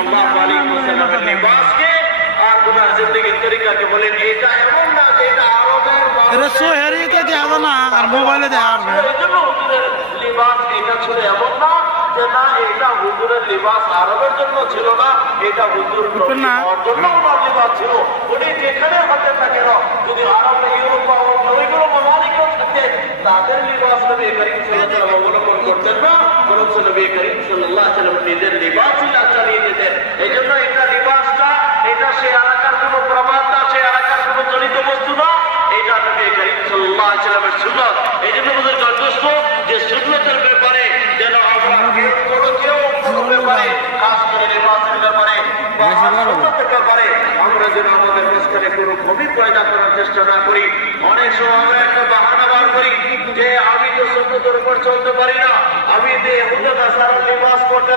সাল্লাল্লাহু আলাইহি ওয়াসাল্লামের লিবাসকে আর ওনার জিন্দেগির তরিকাকে বলেন এটা এমন না যে এটা আরবের এটা সোহেরিতে দেওয়া না আর মোবাইলে দেওয়া হবে। এজন্য হুজুরের লিবাস এটা ছিল এমন না যে না এটা হুজুরের লিবাস আরবের জন্য ছিল না, এটা হুজুর নবীর জন্য ওনার লিবাস ছিল। উনি যেখানে হতেন না কেন, যদি আরব ইউরোপ বা ওইগুলো মামালিকেও থাকতেন, তাদের লিবাস নবী করিম সাল্লাল্লাহু আলাইহি ওয়াসাল্লাম অবলম্বন করতেন না, বরং নবী করিম সাল্লাল্লাহু আলাইহি ওয়াসাল্লাম নিজের লিবাসই চালিয়ে যেতেন। এই জন্য এটা লিবাসটা এটা সে এলাকার কোনো প্রমাণ না, সে এলাকার কোনো জনিত বস্তু না, এটা নবী করিম সাল্লাল্লাহু আলাইহি ওয়াসাল্লামের সুন্নাত। এই জন্য আমাদের যথেষ্ট যে সুন্নতের ব্যাপারে যেন আমরা কোনো ব্যাপারে কাজ করে লিবাসের ব্যাপারে বা সুন্নতের ব্যাপারে আমরা যেন আমাদের মাঝখানে কোনো কমি পয়দা করার চেষ্টা না করি। অনেক সময় আমরা একটা বাহানা বার করি যে আমি তো সুন্নতের উপর চলতে পারি না, আমি হুজুর নাসারার লিবাস করতে